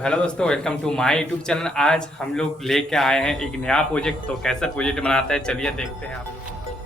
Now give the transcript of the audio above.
Hello दोस्तों, welcome to my YouTube channel. आज हम लोग लेके आए हैं एक नया प्रोजेक्ट। तो कैसा प्रोजेक्ट बनाता है चलिए देखते हैं आप लोग।